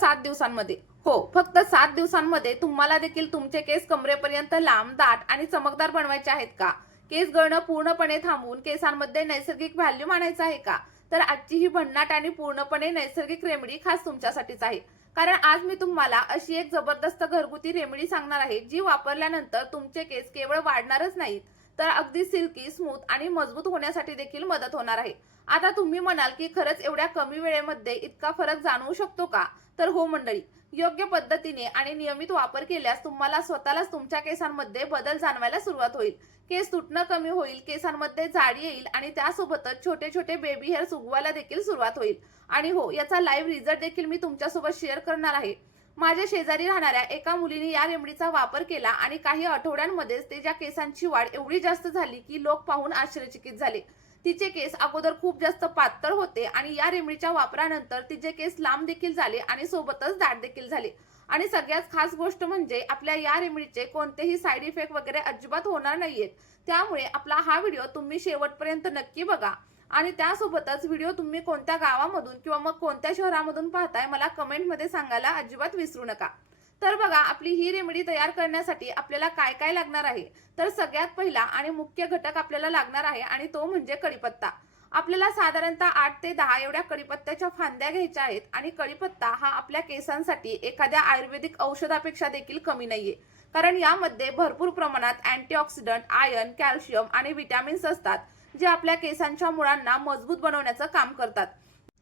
7 दिवसांमध्ये. हो, फक्त 7 दिवसांमध्ये तुम्हाला देखील तुमचे केस कमरेपर्यंत लांब, दाट आणि चमकदार बनवायचे आहेत का? केस गळणं पूर्णपणे थांबवून केसांमध्ये नैसर्गिक व्हॅल्यूम आणायचा आहे का? तर आजची ही भन्नाट आणि पूर्णपणे नैसर्गिक रेमेडी खास तुमच्यासाठीच आहे. कारण आज मी तुम्हाला अशी एक जबरदस्त घरगुती रेमेडी सांगणार आहे, जी वापरल्यानंतर तुमचे केस केवळ वाढणारच नाहीत, तर अगदी सिल्की, स्मूथ आणि मजबूत होण्यासाठी देखील मदत होणार आहे. आता तुम्ही म्हणाल की खरंच एवढ्या कमी वेळेमध्ये इतका फरक जाणवू शकतो का? तर हो मंडळी, योग्य पद्धतीने आणि नियमित वापर केल्यास तुम्हाला स्वतःलाच तुमच्या केसांमध्ये बदल जाणवायला सुरुवात होईल. केस तुटणं कमी होईल, केसांमध्ये जाडी येईल आणि त्यासोबतच छोटे छोटे बेबी हेअर्स उगवायला देखील सुरुवात होईल. आणि हो, याचा लाईव्ह रिझल्ट देखील मी तुमच्यासोबत शेअर करणार आहे. माझ्या शेजारी राहणाऱ्या एका मुलीने या रेमेडीचा वापर केला आणि काही आठवड्यांमध्येच तिच्या केसांची वाढ एवढी जास्त झाली की लोक पाहून आश्चर्यचकित झाले. तिचे केस अगोदर खूप जास्त पातळ होते आणि या रेमेडीच्या वापरानंतर तिचे केस लांब देखील झाले आणि सोबतच दाट देखील झाले. आणि सगळ्यात खास गोष्ट म्हणजे आपल्या या रेमेडीचे कोणतेही साईड इफेक्ट वगैरे अजिबात होणार नाहीयेत. त्यामुळे आपला हा व्हिडिओ तुम्ही शेवटपर्यंत नक्की बघा. आणि त्यासोबतच व्हिडिओ तुम्ही कोणत्या गावामधून किंवा मग कोणत्या शहरामधून पाहताय मला कमेंटमध्ये सांगायला अजिबात विसरू नका. तर बघा, आपली ही रेमेडी तयार करण्यासाठी आपल्याला काय काय लागणार आहे. तर सगळ्यात पहिला आणि मुख्य घटक आपल्याला लागणार आहे आणि तो म्हणजे कढीपत्ता. आपल्याला साधारणतः 8 ते 10 एवढ्या कढीपत्त्याच्या फांद्या घ्यायच्या आहेत. आणि कढीपत्ता हा आपल्या केसांसाठी एखाद्या आयुर्वेदिक औषधापेक्षा देखील कमी नाहीये. कारण यामध्ये भरपूर प्रमाणात अँटीऑक्सिडंट, आयर्न, कॅल्शियम आणि विटॅमिन्स असतात, जे आपल्या केसांच्या मुळांना मजबूत बनवण्याचं काम करतात.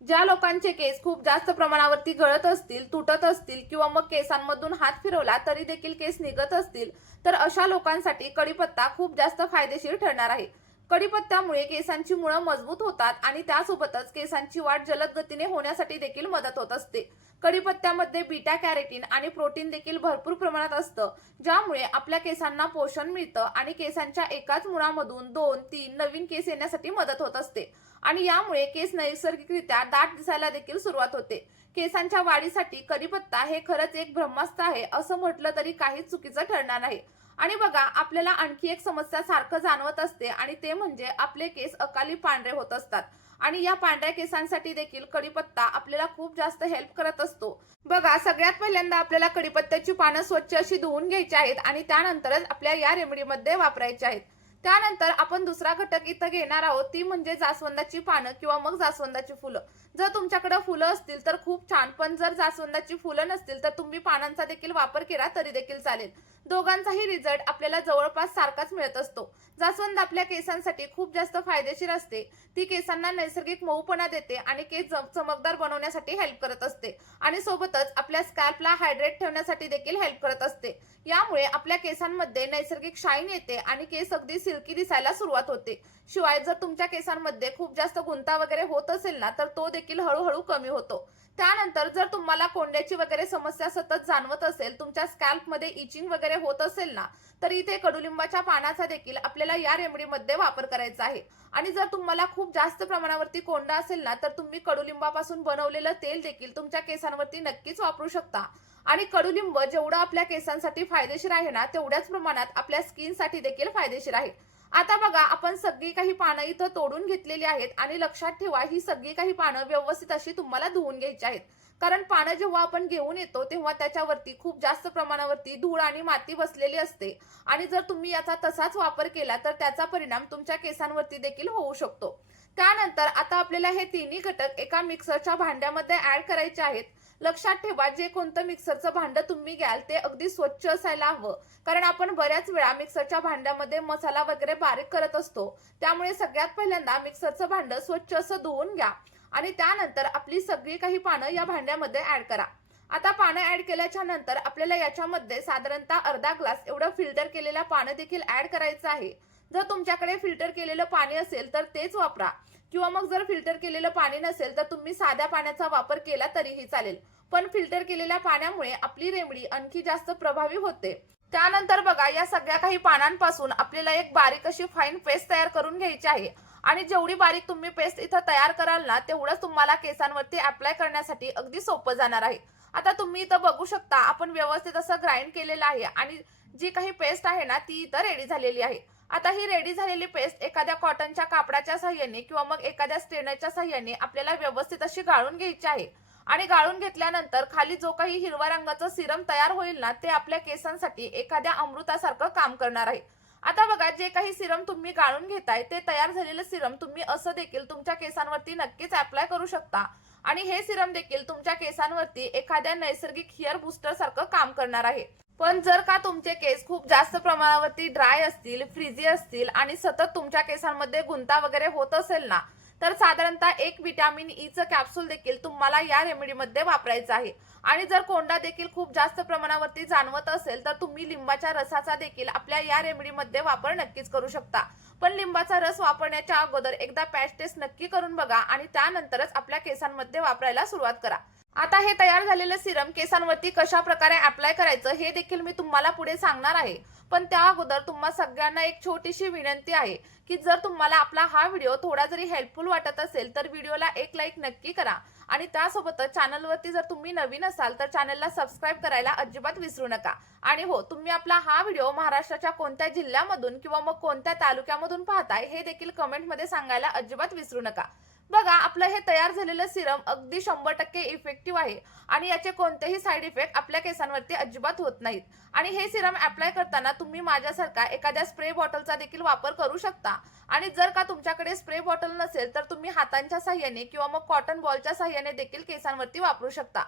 ज्या लोकांचे केस खूप जास्त प्रमाणावरती गळत असतील, तुटत असतील किंवा मग केसांमधून हात फिरवला तरी देखील केस निघत असतील, तर अशा लोकांसाठी कढीपत्ता खूप जास्त फायदेशीर ठरणार आहे. कढीपत्त्यामुळे केसांची मुळं मजबूत होतात आणि त्यासोबतच केसांची वाढ जलद गतीने होण्यासाठी देखील मदत होत असते. कढीपत्त्यामध्ये बीटा कॅरोटीन आणि प्रोटीन देखील भरपूर प्रमाणात असतं, ज्यामुळे आपल्या केसांना पोषण मिळतं आणि केसांच्या एकाच मुळामधून 2-3 नवीन केस येण्यासाठी मदत होत असते. आणि यामुळे केस नैसर्गिकरित्या दाट दिसायला देखील सुरुवात होते. केसांच्या वाढीसाठी कढीपत्ता हे खरंच एक ब्रह्मास्त्र आहे असं म्हटलं तरी काहीच चुकीचं ठरणार नाही. आणि बघा, आपल्याला आणखी एक समस्या सारखं जाणवत असते आणि ते म्हणजे आपले केस अकाली पांढरे होत असतात. आणि या पांढऱ्या केसांसाठी देखील कढीपत्ता आपल्याला खूप जास्त हेल्प करत असतो. बघा, सगळ्यात पहिल्यांदा आपल्याला कढीपत्त्याची पानं स्वच्छ अशी धुवून घ्यायची आहेत आणि त्यानंतरच आपल्या या रेमेडीमध्ये वापरायची आहेत. त्यानंतर आपण दुसरा घटक इथं घेणार आहोत, ती म्हणजे जास्वंदाची पानं किंवा मग जास्वंदाची फुलं. जर तुमच्याकडे फुलं असतील तर खूप छान, पण जर जास्वंदाची फुलं नसतील तर तुम्ही पानांचा देखील वापर केला तरी देखील चालेल. दोघांचाही रिझल्ट आपल्याला जवळपास सारखाच मिळत असतो. जास्वंद आपल्या केसांसाठी खूप जास्त फायदेशीर असते. ती केसांना नैसर्गिक मऊपणा देते आणि केस चमकदार बनवण्यासाठी हेल्प करत असते. आणि सोबतच आपल्या स्कॅल्पला हायड्रेट ठेवण्यासाठी देखील हेल्प करत असते. यामुळे आपल्या केसांमध्ये नैसर्गिक शाईन येते आणि केस अगदी सिल्की दिसायला सुरुवात होते. शिवाय जर तुमच्या केसांमध्ये खूप जास्त गुंता वगैरे होत असेल ना, तर तो देखील हळूहळू कमी होतो. त्यानंतर जर तुम्हाला कोंड्याची वगैरे समस्या सतत जाणवत असेल, तुमच्या स्कॅल्पमध्ये इचिंग वगैरे होत असेल ना, तर इथे कडुलिंबाच्या पानाचा देखील आपल्याला या रेमेडीमध्ये वापर करायचा आहे. आणि जर तुम्हाला खूप जास्त प्रमाणावरती कोंडा असेल ना, तर तुम्ही कडुलिंबापासून बनवलेलं तेल देखील तुमच्या केसांवरती नक्कीच वापरू शकता. आणि कडुलिंब जेवढं आपल्या केसांसाठी फायदेशीर आहे ना, तेवढ्याच प्रमाणात आपल्या स्किनसाठी देखील फायदेशीर आहे. आता बघा, आपण सगळी काही पानं इथं तोडून घेतलेली आहेत आणि लक्षात ठेवा, ही सगळी काही पानं व्यवस्थित अशी तुम्हाला धुवून घ्यायची आहेत. कारण पानं जेव्हा आपण घेऊन येतो तेव्हा त्याच्यावरती खूप जास्त प्रमाणावरती धूळ आणि माती बसलेली असते. आणि जर तुम्ही याचा तसाच वापर केला तर त्याचा परिणाम तुमच्या केसांवरती देखील होऊ शकतो. त्यानंतर आता आपल्याला हे तिन्ही घटक एका मिक्सरच्या भांड्यामध्ये ऍड करायचे आहेत. लक्षात ठेवा, जे कोणतं मिक्सरचं भांडं तुम्ही घ्याल ते अगदी स्वच्छ असायला हवं. कारण आपण बऱ्याच वेळा मिक्सरच्या भांड्यामध्ये मसाला वगैरे बारीक करत असतो. त्यामुळे सगळ्यात पहिल्यांदा मिक्सरचं भांडं स्वच्छ असं धुवून घ्या आणि त्यानंतर आपली सगळी काही पानं या भांड्यामध्ये ऍड करा. आता पानं ऍड केल्याच्या नंतर आपल्याला याच्यामध्ये साधारणतः अर्धा ग्लास एवढं फिल्टर केलेलं पाणी देखील ऍड करायचं आहे. जर तुमच्याकडे फिल्टर केलेलं पाणी असेल तर तेच वापरा, किंवा मग जर फिल्टर केलेलं पाणी नसेल तर तुम्ही साध्या पाण्याचा वापर केला तरीही चालेल. पण फिल्टर केलेल्या पाण्यामुळे आपली रेमेडी आणखी जास्त प्रभावी होते. त्यानंतर बघा, या सगळ्या काही पानांपासून आपल्याला एक बारीक अशी फाईन पेस्ट तयार करून घ्यायची आहे. आणि जेवढी बारीक तुम्ही पेस्ट इथं तयार कराल ना, तेवढंच तुम्हाला केसांवरती अप्लाय करण्यासाठी अगदी सोपं जाणार आहे. आता तुम्ही इथं बघू शकता, आपण व्यवस्थित असं ग्राइंड केलेलं आहे आणि जी काही पेस्ट आहे ना, ती इथं रेडी झालेली आहे. आता ही रेडी झालेली पेस्ट एखाद्या कॉटनच्या कापडाच्या सहाय्याने किंवा मग एखाद्या स्ट्रेनरच्या सहाय्याने आपल्याला व्यवस्थित अशी गाळून घ्यायची आहे. आणि गाळून घेतल्यानंतर खाली जो काही हिरव्या रंगाचं सिरम तयार होईल ना, ते आपल्या केसांसाठी एखाद्या अमृतासारखं काम करणार आहे. आता बघा, जे काही सिरम तुम्ही गाळून घेताय ते तयार झालेलं सिरम तुम्ही असं देखील तुमच्या केसांवरती नक्कीच अप्लाय करू शकता. आणि हे सिरम देखील तुमच्या केसांवरती एखाद्या नैसर्गिक हेअर बूस्टर सारखं काम करणार आहे. पण जर का तुमचे केस खूप जास्त प्रमाणावरती ड्राय असतील, फ्रिझी असतील आणि सतत तुमच्या केसांमध्ये गुंता वगैरे होत असेल ना, तर साधारणतः एक व्हिटॅमिन ईचं कॅप्सूल देखील तुम्हाला या रेमेडीमध्ये वापरायचं आहे. आणि जर कोंडा देखील खूप जास्त प्रमाणावरती जाणवत असेल तर तुम्ही लिंबाच्या रसाचा देखील आपल्या या रेमेडीमध्ये वापर नक्कीच करू शकता. पण लिंबाचा रस वापरण्याच्या अगोदर एकदा पॅच टेस्ट नक्की करून बघा आणि त्यानंतरच आपल्या केसांमध्ये वापरायला सुरुवात करा. आता हे तयार झालेलं सिरम केसांवरती कशा प्रकारे अप्लाय करायचं हे देखील मी तुम्हाला पुढे सांगणार आहे. पण त्या अगोदर तुम्हा सगळ्यांना एक छोटीशी विनंती आहे की जर तुम्हाला आपला हा व्हिडिओ थोडा जरी हेल्पफुल वाटत असेल तर व्हिडिओला एक लाईक नक्की करा. आणि त्यासोबतच चॅनलवरती जर तुम्ही नवीन असाल तर चॅनलला सबस्क्राईब करायला अजिबात विसरू नका. आणि हो, तुम्ही आपला हा व्हिडिओ महाराष्ट्राच्या कोणत्या जिल्ह्यामधून किंवा मग कोणत्या तालुक्यामधून पाहताय हे देखील कमेंटमध्ये सांगायला अजिबात विसरू नका. बघा, आपलं हे तयार झालेलं सिरम अगदी 100% इफेक्टिव्ह आहे आणि याचे कोणतेही साईड इफेक्ट आपल्या केसांवरती अजिबात होत नाहीत. आणि हे सिरम अप्लाय करताना तुम्ही माझ्यासारखा एखाद्या स्प्रे बॉटलचा देखील वापर करू शकता. आणि जर का तुमच्याकडे स्प्रे बॉटल नसेल तर तुम्ही हातांच्या साहाय्याने किंवा मग कॉटन बॉलच्या साहाय्याने देखील केसांवरती वापरू शकता.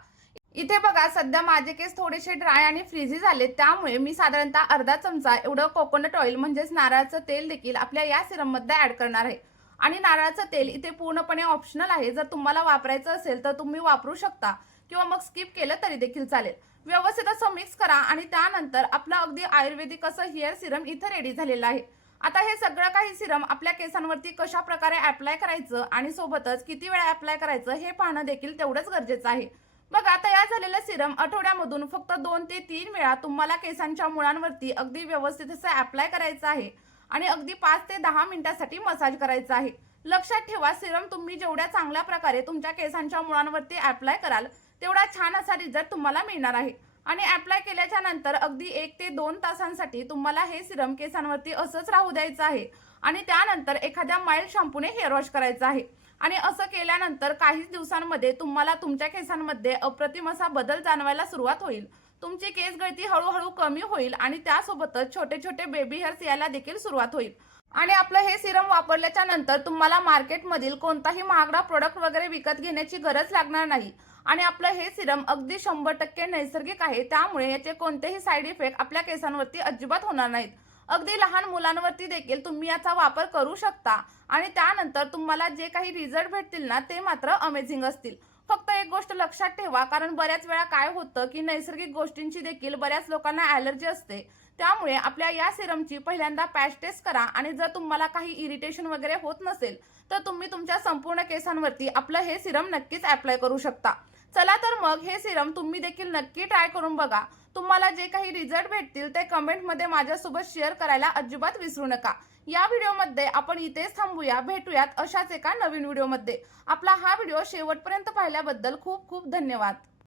इथे बघा, सध्या माझे केस थोडेसे ड्राय आणि फ्रिझी झाले, त्यामुळे मी साधारणतः अर्धा चमचा एवढं कोकोनट ऑइल म्हणजेच नारळाचं तेल देखील आपल्या या सिरम मध्ये ऍड करणार आहे. आणि नारळाचं तेल इथे पूर्णपणे ऑप्शनल आहे. जर तुम्हाला वापरायचं असेल तर तुम्ही वापरू शकता किंवा मग स्किप केलं तरी देखील चालेल. व्यवस्थित असं मिक्स करा आणि त्यानंतर आपलं अगदी आयुर्वेदिक असं हेअर सिरम इथं रेडी झालेलं आहे. आता हे सगळं काही सिरम आपल्या केसांवरती कशा प्रकारे अप्लाय करायचं आणि सोबतच किती वेळा अप्लाय करायचं हे पाहणं देखील तेवढंच गरजेचं आहे. बघा, तयार झालेलं सिरम आठवड्यामधून फक्त 2 ते 3 वेळा तुम्हाला केसांच्या मुळांवरती अगदी व्यवस्थित असं अप्लाय करायचं आहे आणि अगदी 5 ते 10 मिनिटांसाठी मसाज करायचा आहे. लक्षात ठेवा, सिरम तुम्ही जेवढ्या चांगल्या प्रकारे तुमच्या केसांच्या मुळांवरती अप्लाय कराल तेवढा छान असा रिझल्ट तुम्हाला मिळणार आहे. आणि अप्लाय केल्याच्या नंतर अगदी 1 ते 2 तासांसाठी तुम्हाला हे सिरम केसांवरती असंच राहू द्यायचं आहे आणि त्यानंतर एखाद्या माइल्ड शॅम्पूने हेअर वॉश करायचं आहे. आणि असं केल्यानंतर काहीच दिवसांमध्ये तुम्हाला तुमच्या केसांमध्ये अप्रतिम असा बदल जाणवायला सुरुवात होईल. तुमची केस गळती हळूहळू कमी होईल आणि त्यासोबतच छोटे छोटे बेबी हेअर्स यायला देखील सुरुवात होईल. आणि आपलं हे सिरम वापरल्याच्या नंतर तुम्हाला मार्केटमधील कोणताही महागडा प्रोडक्ट वगैरे विकत घेण्याची गरज लागणार नाही. आणि आपलं हे सिरम अगदी 100% नैसर्गिक आहे, त्यामुळे याचे कोणतेही साईड इफेक्ट आपल्या केसांवरती अजिबात होणार नाहीत. अगदी लहान मुलांवरती देखील तुम्ही याचा वापर करू शकता आणि त्यानंतर तुम्हाला जे काही रिझल्ट भेटतील ना ते मात्र अमेझिंग असतील. फक्त एक गोष्ट लक्षात ठेवा, कारण बऱ्याच वेळा काय होतं की नैसर्गिक गोष्टींची देखील बऱ्याच लोकांना ॲलर्जी असते. त्यामुळे आपल्या या सिरमची पहिल्यांदा पॅच टेस्ट करा आणि जर तुम्हाला काही इरिटेशन वगैरे होत नसेल तर तुम्ही तुमच्या संपूर्ण केसांवरती आपलं हे सिरम नक्कीच अप्लाय करू शकता. चला तर मग हे सिरम तुम्ही देखील नक्की ट्राय करून बघा. तुम्हाला जे काही रिझल्ट भेटतील ते कमेंटमध्ये माझ्यासोबत शेअर करायला अजिबात विसरू नका. या व्हिडिओमध्ये आपण इथेच थांबूया. भेटूयात अशाच एका नवीन व्हिडिओमध्ये. आपला हा व्हिडिओ शेवटपर्यंत पाहिल्याबद्दल खूप खूप धन्यवाद.